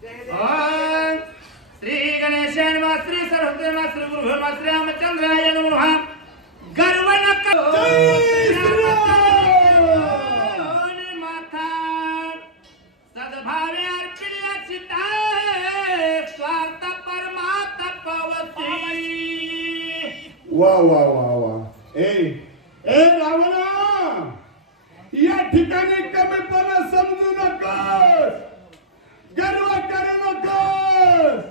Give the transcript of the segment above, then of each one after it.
ओम श्री गणेशाय नमः श्री सरस्वती नमः श्री गुरुभ्यो नमः श्री रामचंद्राय नमः गर्व न करो माथा सद्भावे अर्पिल्या चित्ताय स्वार्थ परमात्मा पवती वा वा वा वा ए रावणा या ठिकाणी कमीपणा समजू नकोस गर्व करू नकोस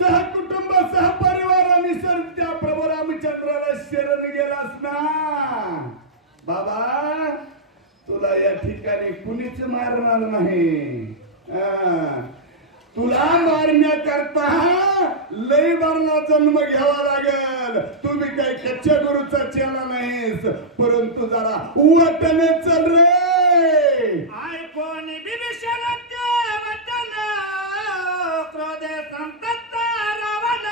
सहकुटुंब सहपरिवाराने त्या प्रभू रामचंद्राला शरण गेलास ना बाबा तुला या ठिकाणी कुणीच मारणार नाही तुला मारण्याकरता लय बारला जन्म घ्यावा लागेल तुम्ही काही कच्च्या गुरुचा चेला नाहीस परंतु जरा वाटणे चल रे आय कोणी विभीषणाचे वचन क्रोधे संतप्त रावण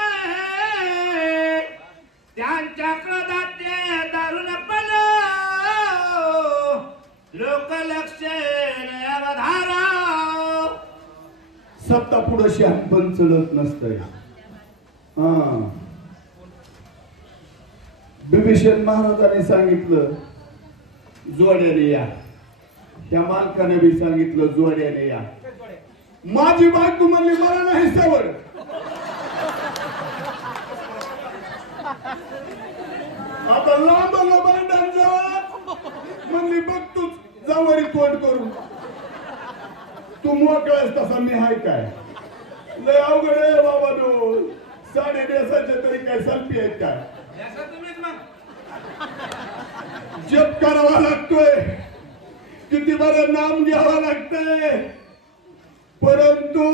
त्यांच्या क्रोधाचे दारुणपण लोकलक्षण अवधारा सत्ता पुढे शहाणपण चलत नसतंय विभीषण महाराजांनी सांगितलं जोड्याने या त्या मालकाने बी सांगितलं जोड्याने या माझी बायको म्हणली मला नाही सवड आता लांब भांडण जवळ म्हणली बघ तू जावरी तोंड करून तू मोकळास तसा मी हाय काय लय अवघड आहे बाबा नो साडे देशाचे तरी काय सल्पी आहेत काय जप करावा लागतोय किती बरं नाम घ्यावं लागतंय परंतु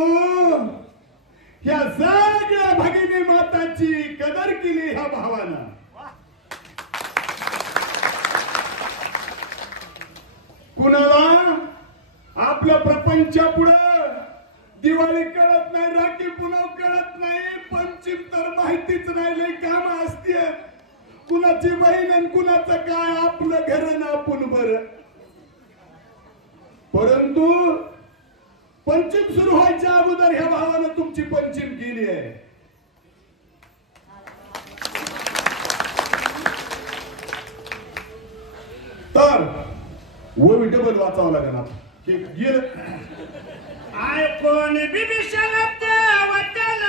ह्या सगळ्या भगिनी माताची कदर केली ह्या भावानं कुणाला आपल्या प्रपंचापुढे दिवाळी कळत नाही राखी पुन्हा कळत नाही पंचम तर माहितीच नाही लय काम असते कुणाची बहीण आणि कुणाचं काय आपलं घर ना आपण बर परंतु पंचम सुरू व्हायच्या अगोदर ह्या भावानं तुमची पंचम केली आहे तर ओवी डबल वाचावं लागेल आता गेलं आय कोणी विभीषणाचे वचन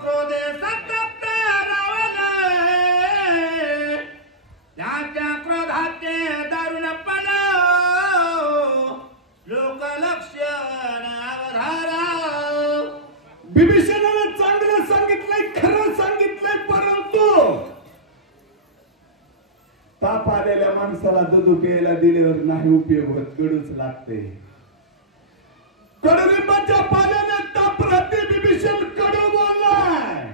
क्रोधे संतप्त रावण त्याच्या क्रोधाचे दारुणपण लोकलक्षण अवधारा विभीषणाने चांगलं सांगितलंय खरं सांगितलंय परंतु ताप आलेल्या माणसाला दूध प्यायला दिल्यावर नाही उपयोग होत कडूच लागते कडुलिंबाच्या पाल्याने ताप राहते विभीषण कडू बोललाय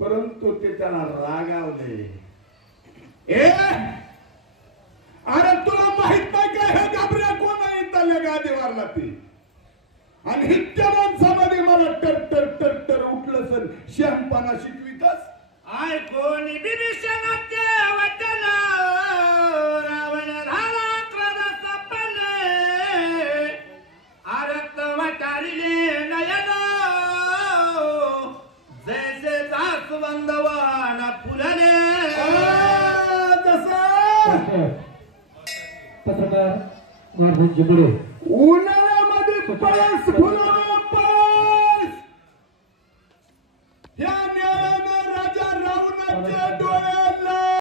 परंतु ते त्याला रागावले अरे तुला माहित नाही का हे घाबऱ्या कोण आहे इथल्या गादीवरला ती आणि हित्या माणसामध्ये मला टर टर टर टर उठलं सर शहाणपणा शिकवितस आय कोणी विभीषणाचे वचन रावण झाला क्रोध संपन्न आरक्त वाटारिले नयन जैसे जास्वंदवान फुलले पत्रकार महाराजांचे पुढे उन्हाळ्यामध्ये पळस फुलवलं पळस ह्या